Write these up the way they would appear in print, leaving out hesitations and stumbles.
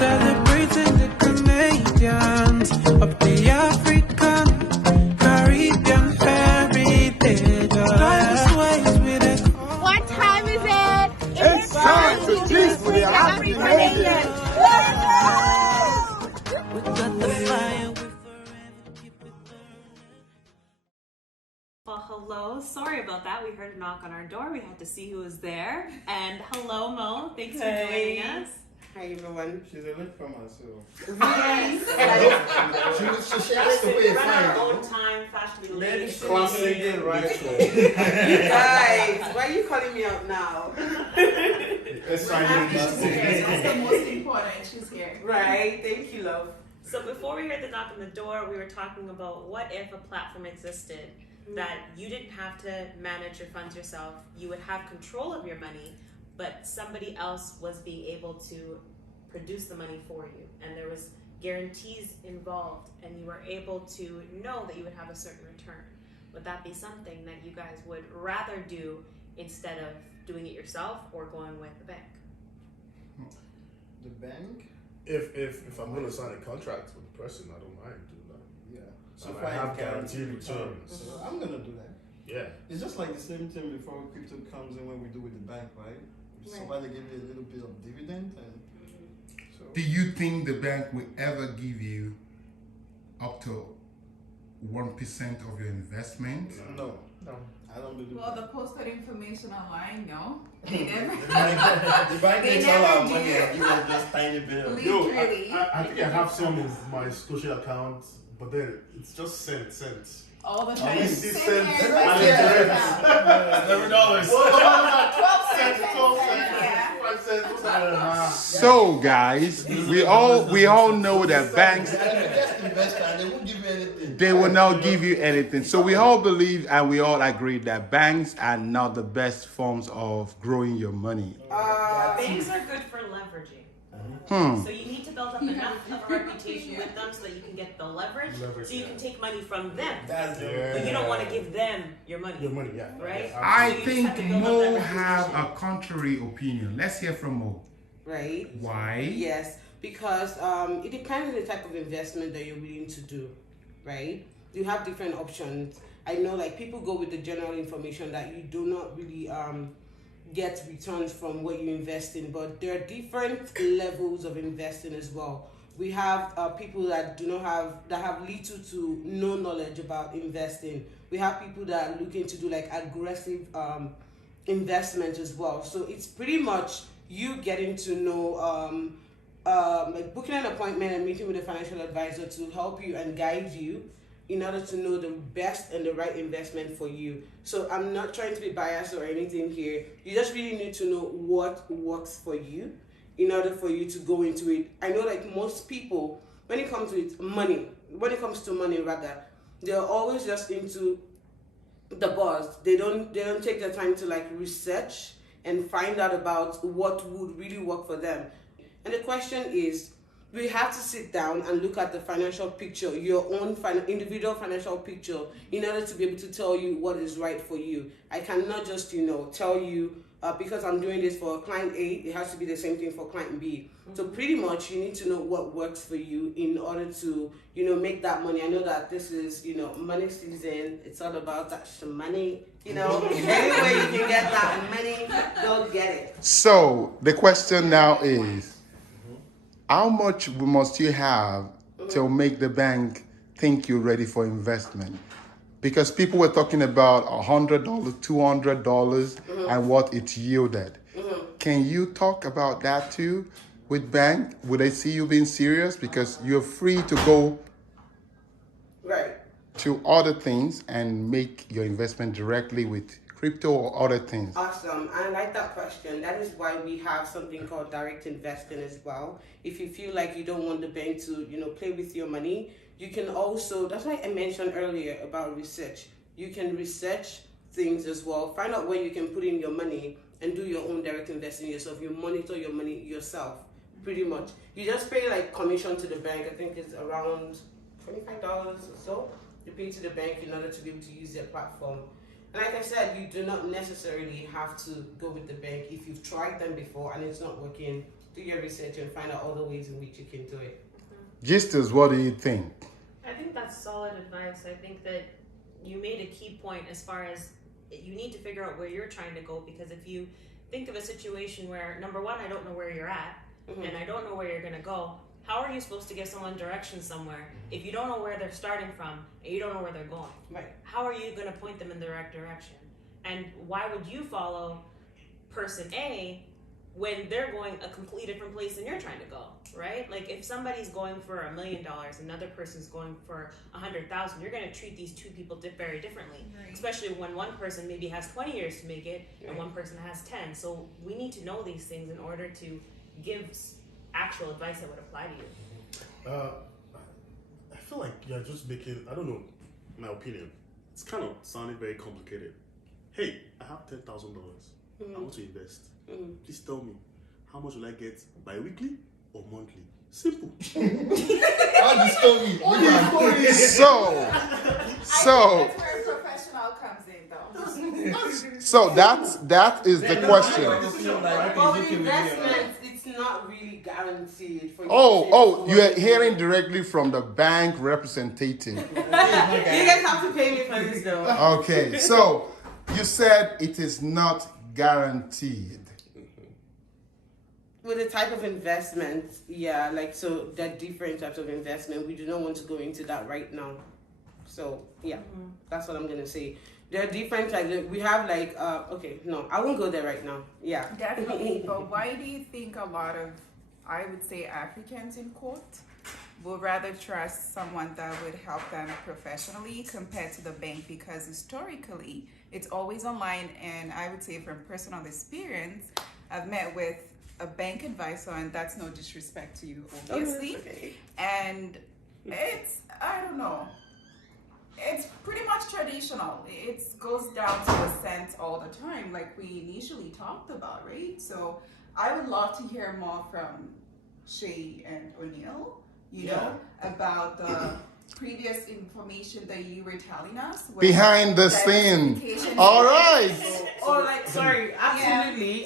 celebrating the Canadians of the African, Caribbean heritage. What time is it? It's time to cheers for the African Canadians. We got the fire. Well, hello. Sorry about that. We heard a knock on our door. We had to see who was there. And hello, Mo. Thanks for joining us. Hi, everyone. She's a lit from us, so. Yes. She has to be Run our own fine. time, fashion ladies. Classic, right? You guys, why are you calling me out now? It's fine. That's the most important. She's here. Right, thank you, love. So before we heard the knock on the door, we were talking about what if a platform existed that you didn't have to manage your funds yourself, you would have control of your money, but somebody else was being able to produce the money for you, and there was guarantees involved, and you were able to know that you would have a certain return. Would that be something that you guys would rather do instead of doing it yourself or going with the bank? The bank? If I'm gonna sign a contract with the person, I don't mind doing that. Yeah. So I have guaranteed returns. So I'm gonna do that. Yeah. It's just like the same thing before crypto comes in when we do with the bank, right? If somebody give you a little bit of dividend and so. Do you think the bank will ever give you up to 1% of your investment? No. I don't believe Well, the that. posted information online, no. They never. The bank They takes all never our money do. and give us just tiny bit of Yo, Literally. I think I have some in my social account, but then it's just cents. All the I time. only see Same cents here, and but interest. yeah. Never dollars. 12 cents, 12 10 cents, cents, yeah. 5 cents. So guys, we all know that banks, Just invest and they won't give you anything. they will not give you anything. So we all believe and we all agree that banks are not the best forms of growing your money. Banks are good for leveraging. So you need to build up enough of a reputation with them so that you can get the leverage, so you can take money from them. That's But you don't want to give them your money. Your money, yeah. Right? I So you just think have to build up Mo that have reputation. a contrary opinion. Let's hear from Mo. Right? Why? Yes, because it depends on the type of investment that you're willing to do, right? You have different options. I know like people go with the general information that you do not really get returns from what you invest in, but there are different levels of investing as well. We have people that have little to no knowledge about investing. We have people that are looking to do like aggressive investment as well. So it's pretty much you getting to know like booking an appointment and meeting with a financial advisor to help you and guide you in order to know the best and the right investment for you. So I'm not trying to be biased or anything here. You just really need to know what works for you in order for you to go into it. I know like most people, when it comes to money rather, they're always just into the buzz. They don't take the time to like research and find out about what would really work for them. And the question is, we have to sit down and look at the financial picture, your own individual financial picture, in order to be able to tell you what is right for you. I cannot just, tell you, because I'm doing this for client A, it has to be the same thing for client B. So pretty much you need to know what works for you in order to, make that money. I know that this is, money season. It's all about that money, Any way you can get that money, go get it. So the question now is, how much must you have to make the bank think you're ready for investment? Because people were talking about $100, $200, and what it yielded. Can you talk about that too with bank? Would they see you being serious? Because you're free to go to other things and make your investment directly with crypto or other things. Awesome. I like that question. That is why we have something called direct investing as well. If you feel like you don't want the bank to, play with your money, you can also, that's why I mentioned earlier about research. You can research things as well. Find out where you can put in your money and do your own direct investing yourself. You monitor your money yourself, pretty much. You just pay like commission to the bank. I think it's around $25 or so. You pay to the bank in order to be able to use their platform. And like I said, you do not necessarily have to go with the bank. If you've tried them before and it's not working, do your research and find out other ways in which you can do it. Justus, what do you think? I think that's solid advice. I think that you made a key point as far as you need to figure out where you're trying to go, because if you think of a situation where, number one, I don't know where you're at, and I don't know where you're going to go, how are you supposed to give someone direction somewhere if you don't know where they're starting from and you don't know where they're going? Right. How are you going to point them in the right direction? And why would you follow person A when they're going a completely different place than you're trying to go, right? Like if somebody's going for $1 million, another person's going for 100,000, you're going to treat these two people very differently, Right. especially when one person maybe has 20 years to make it and one person has 10. So we need to know these things in order to give actual advice that would apply to you. I feel like you're just making, I don't know, my opinion. It's kind of sounding very complicated. Hey, I have $10,000. I want to invest. Please tell me, how much will I get bi-weekly or monthly? Simple. How the story? So, That's where a professional comes in, though. so that is the question. Well, investments, it's not really guaranteed for you. Oh, you are hearing directly from the bank representative. You guys have to pay me for this though. Okay, so you said it is not guaranteed. With the type of investment, yeah, like so there are different types of investment. We do not want to go into that right now. So yeah, that's what I'm gonna say. There are different types. We have like okay, no, I won't go there right now. Yeah. Definitely. But why do you think a lot of, I would say, Africans in quote, would rather trust someone that would help them professionally compared to the bank? Because historically, it's always online, and I would say from personal experience, I've met with a bank advisor, and that's no disrespect to you, obviously. Okay. And it's, I don't know, it's pretty much traditional. It goes down to a sense all the time, like we initially talked about, right? So I would love to hear more from Shay and Unio, you know, about the previous information that you were telling us. Behind the scene. Diversification. All right. Or like, sorry, absolutely.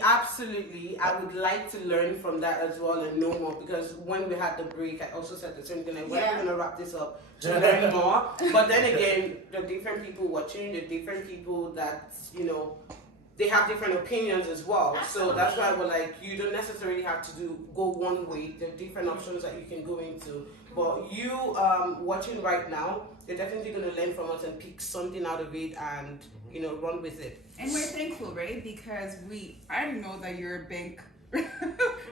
I would like to learn from that as well and know more, because when we had the break, I also said the same thing. Like, we're going to wrap this up to learn more. But then again, the different people watching, the different people that, you know, they have different opinions as well. So that's why we're like, you don't necessarily have to go one way. There are different options that you can go into. But you watching right now, you're definitely going to learn from us and pick something out of it and, you know, run with it. And we're thankful, right? Because I didn't know that you're a bank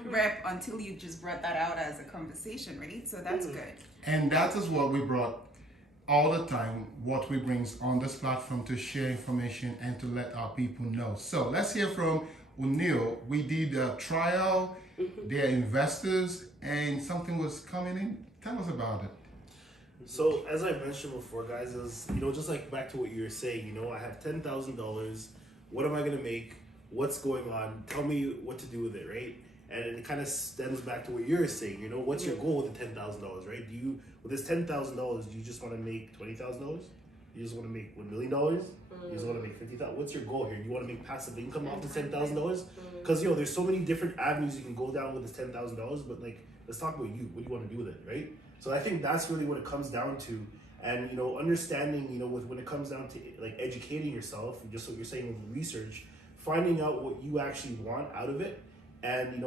rep until you just brought that out as a conversation, right? So that's good. And that is what we brought all the time, what we bring on this platform to share information and to let our people know. So let's hear from Unio. We did a trial, they're investors, and something was coming in. Tell us about it. So as I mentioned before, guys, is just like back to what you were saying. I have $10,000. What am I gonna make? What's going on? Tell me what to do with it, right? And it kind of stems back to what you're saying. What's your goal with the $10,000, right? With this $10,000, do you just want to make $20,000? You just want to make $1 million? You just want to make $50,000? What's your goal here? You want to make passive income off this $10,000? Because there's so many different avenues you can go down with this $10,000. But like, let's talk about you. What do you want to do with it, right? So I think that's really what it comes down to. And understanding, when it comes down to like educating yourself, just what you're saying with research, finding out what you actually want out of it. And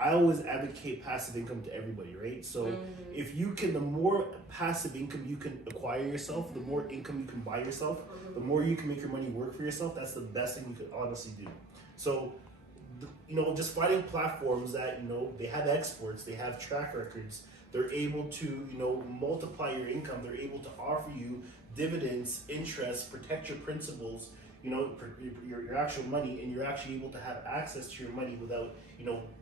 I always advocate passive income to everybody, right? So if you can, the more passive income you can acquire yourself, the more income you can buy yourself, the more you can make your money work for yourself. That's the best thing you could honestly do. So just finding platforms that they have exports, they have track records, they're able to multiply your income, they're able to offer you dividends, interest, protect your principals, your actual money, and you're actually able to have access to your money without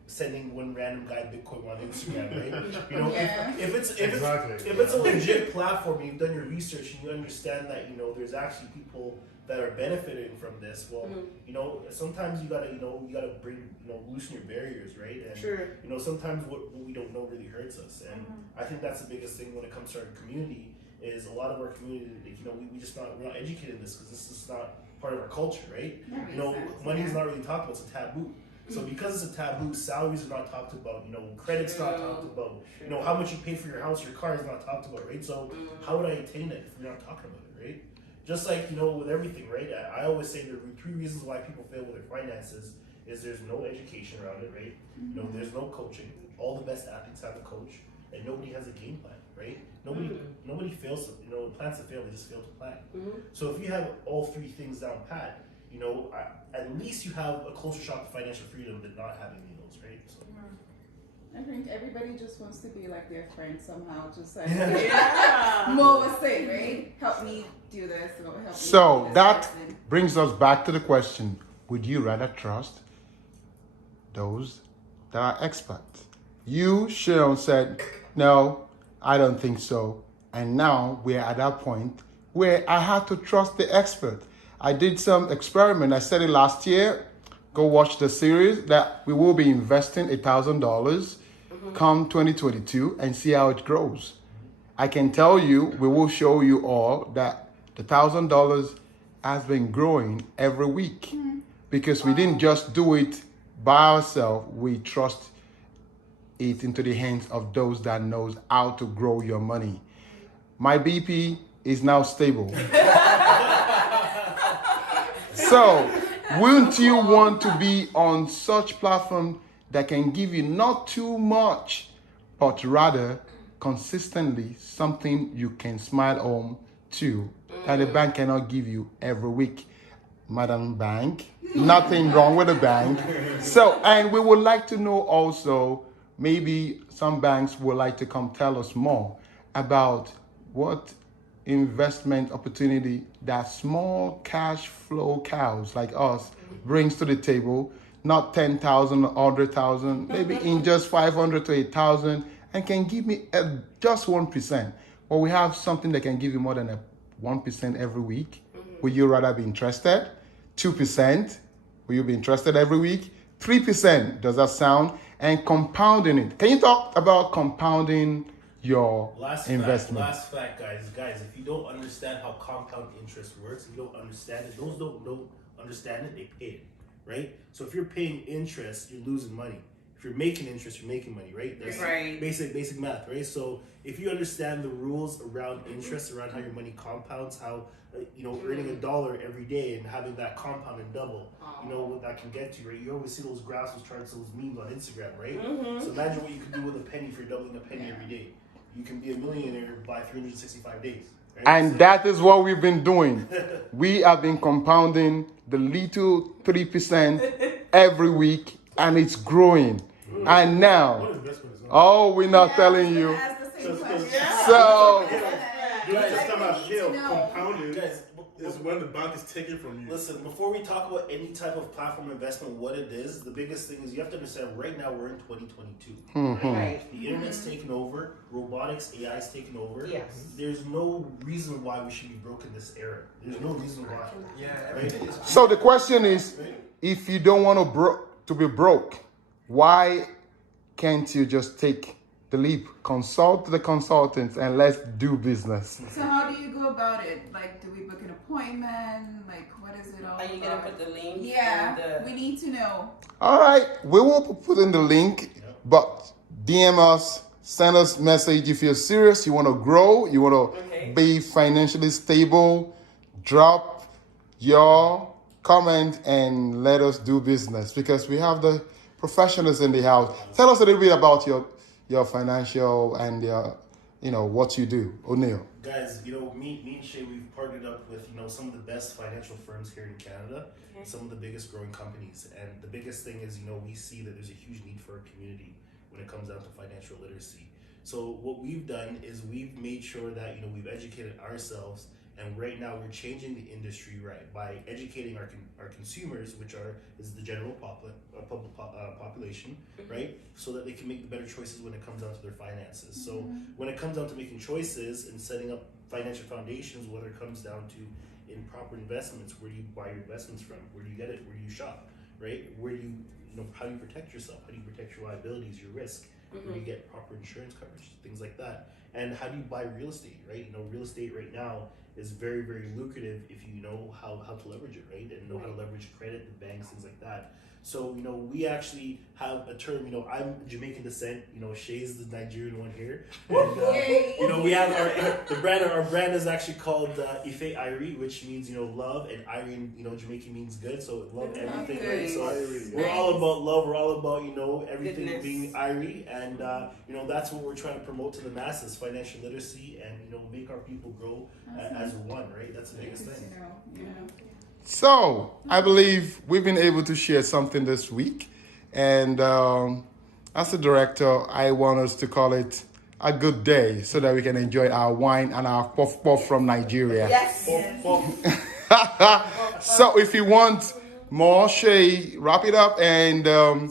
sending one random guy Bitcoin on Instagram, right? If it's a legit platform and you've done your research and you understand that there's actually people that are benefiting from this, well, sometimes you gotta bring loosen your barriers, right? And sometimes what we don't know really hurts us, and I think that's the biggest thing when it comes to our community. Is a lot of our community, we're not educated in this because this is not part of our culture, right? Money is not really talked about; it's a taboo. So because it's a taboo, salaries are not talked about. Credit's not talked about. How much you pay for your house, your car is not talked about, right? So how would I attain that if we're not talking about it, right? Just like with everything, right? I always say there are 3 reasons why people fail with their finances: is there's no education around it, right? There's no coaching. All the best athletes have a coach, and nobody has a game plan, right? Nobody fails. Plans to fail; they just fail to plan. So if you have all 3 things down pat, at least you have a closer shot to financial freedom than not having any of those, right? So. I think everybody just wants to be like their friend somehow, just like Yeah. Mo was saying, right? Help me do this, or help me So do this that person. brings us back to the question: would you rather trust those that are experts? You, Sharon, said, no, I don't think so. And now we're at that point where I had to trust the expert. I did some experiment. I said it last year. Go watch the series that we will be investing $1,000 come 2022 and see how it grows. I can tell you, we will show you all that the $1,000 has been growing every week because we didn't just do it by ourselves. We trust it into the hands of those that knows how to grow your money. My BP is now stable. So, wouldn't you want to be on such platform that can give you not too much, but rather consistently something you can smile home to that the bank cannot give you every week? Madam Bank, nothing wrong with the bank. So, and we would like to know also, maybe some banks would like to come tell us more about what investment opportunity that small cash flow cows like us brings to the table, not 10,000 or 100,000, maybe in just 500 to 8,000, and can give me just 1%. Or we have something that can give you more than a 1% every week. Would you rather be interested? 2%? Will you be interested every week? 3%? Does that sound? And compounding it. Can you talk about compounding your investment? Last fact, guys. If you don't understand how compound interest works, if you don't understand it, those don't understand it, they pay it, right? So if you're paying interest, you're losing money. If you're making interest, you're making money, right? That's Right. basic math, right? So if you understand the rules around interest, around how your money compounds, how earning $1 every day and having that compound and double, what that can get to, right? You always see those graphs, those charts, those memes on Instagram, right? So imagine what you can do with a penny if you're doubling a penny every day. You can be a millionaire by 365 days. Right? And that is what we've been doing. We have been compounding the little 3% every week, and it's growing. And now, we're not telling you. Ask the same question. So, Guys, come out need here. to know. Compounded Guys, is when the bank is taking from you. listen, before we talk about any type of platform investment, what it is, the biggest thing is you have to understand right now we're in 2022. Right. The internet's taking over, robotics, AI's taking over. Yes. There's no reason why we should be broke in this era. There's no reason why. Yeah, Right? everything is. so the question is, if you don't want to be broke, why can't you just take the leap, consult the consultants, and let's do business? So how do you go about it? Like, do we book an appointment? Like, what is it all Are you gonna about? put the link? Yeah, we need to know. All right, we will put in the link, but DM us, send us message if you're serious, you want to grow, you want to be financially stable. Drop your comment and let us do business because we have the professionals in the house. Tell us a little bit about your financial and your, what you do, Unio. Guys, me and Shay, we've partnered up with, some of the best financial firms here in Canada, some of the biggest growing companies. And the biggest thing is, we see that there's a huge need for our community when it comes down to financial literacy. So what we've done is we've made sure that, we've educated ourselves, and right now we're changing the industry by educating our consumers, which is the general population, right? So that they can make the better choices when it comes down to their finances. So when it comes down to making choices and setting up financial foundations, whether it comes down to improper investments, where do you buy your investments from? Where do you get it? Where do you shop? Right? Where do you, how do you protect yourself? How do you protect your liabilities, your risk? Where do you get proper insurance coverage? Things like that. And how do you buy real estate, right? Real estate right now is very, very lucrative if you know how to leverage it, right? And know how to leverage credit, the banks, things like that. So, we actually have a term, I'm Jamaican descent, Shay's the Nigerian one here. And, we have our brand is actually called Ife Irie, which means, love, and Irie in, Jamaican means good, so love everything, right? So we're all about love, we're all about, everything Goodness. being Irie, and, that's what we're trying to promote to the masses, financial literacy, and, make our people grow as one, right? That's the biggest thing. So, I believe we've been able to share something this week. And as the director, I want us to call it a good day so that we can enjoy our wine and our puff puff from Nigeria. Yes. So, if you want more, Shay, wrap it up. And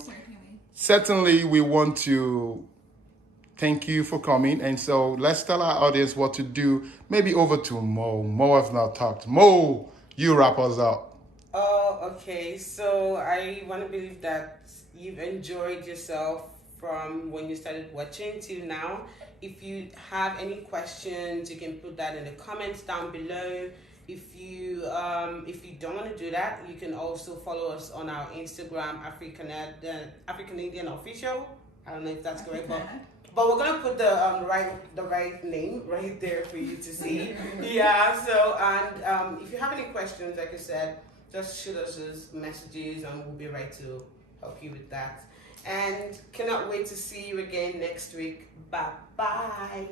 certainly, we want to thank you for coming. And so, let's tell our audience what to do. Maybe over to Mo. Mo has not talked. Mo, you wrap us up. Oh, okay. So I want to believe that you've enjoyed yourself from when you started watching till now. If you have any questions, you can put that in the comments down below. If you don't want to do that, you can also follow us on our Instagram, African Official. I don't know if that's correct, but we're gonna put the right name right there for you to see. Yeah. So and if you have any questions, like I said, just shoot us those messages, and we'll be right to help you with that. And cannot wait to see you again next week. Bye bye.